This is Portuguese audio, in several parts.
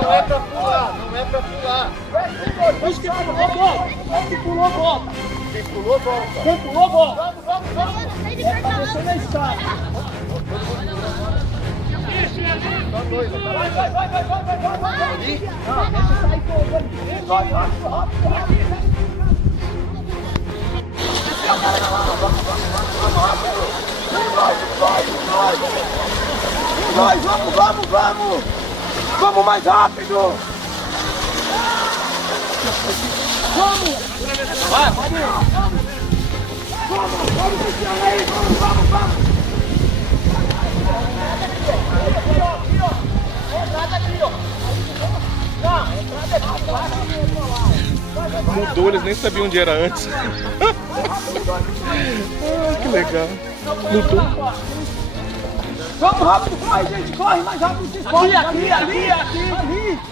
Não é pra pular, não é pra pular. Os que pulou, volta. Quem pulou, volta. Quem pulou, volta. Quem pulou, volta. Vamos. É pra descer na escada. Só dois, tá? Vai. Ali? Não, deixa eu sair com ele. Vai, rápido. Vamos! Vamos mais rápido! Vamos! Vai! Vamos, Cristiano aí! Vamos! Aqui, ó! Entrada aqui, ó! Não, entrada aqui! Mudou, eles nem sabiam onde era antes. Que legal. Mudou. Vamos rápido, corre, gente, corre mais rápido que pode. Ali,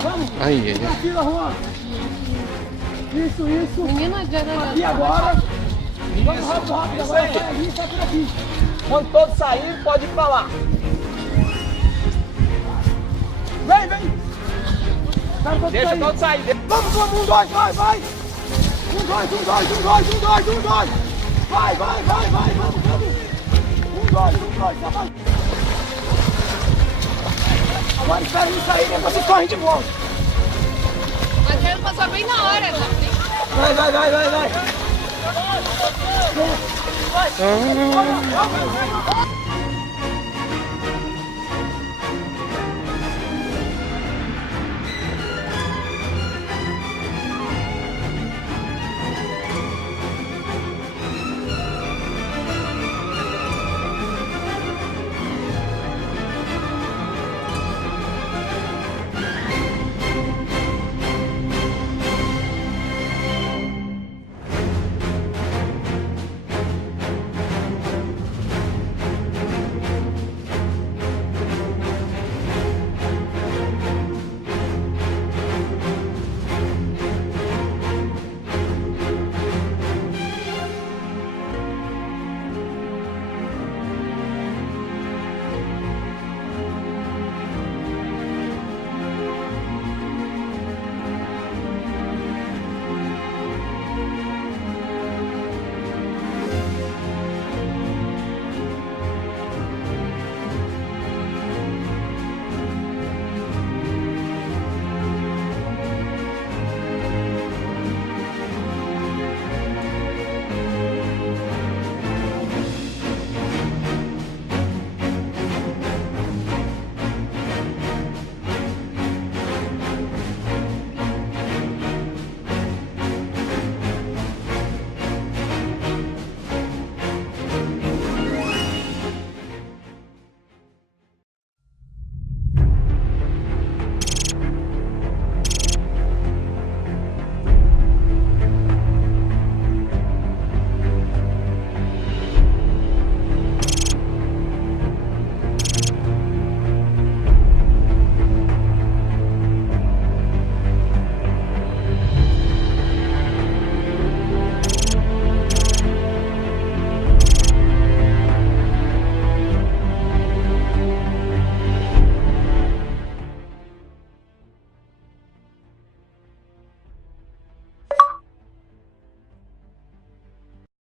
vamos. Aí. Aqui, Juan. Isso. Menino adianta. Aqui agora. Vamos rápido, agora sai ali, sai por aqui. Quando todos saírem, pode ir pra lá. Vem. Deixa todos saírem. Vamos, 1, 2, vai. 1, 2. Vai, vamos. 1, 2, vai. Agora espera eles saírem, depois vocês correm de volta. O Adriano passou bem na hora, tá? Vai.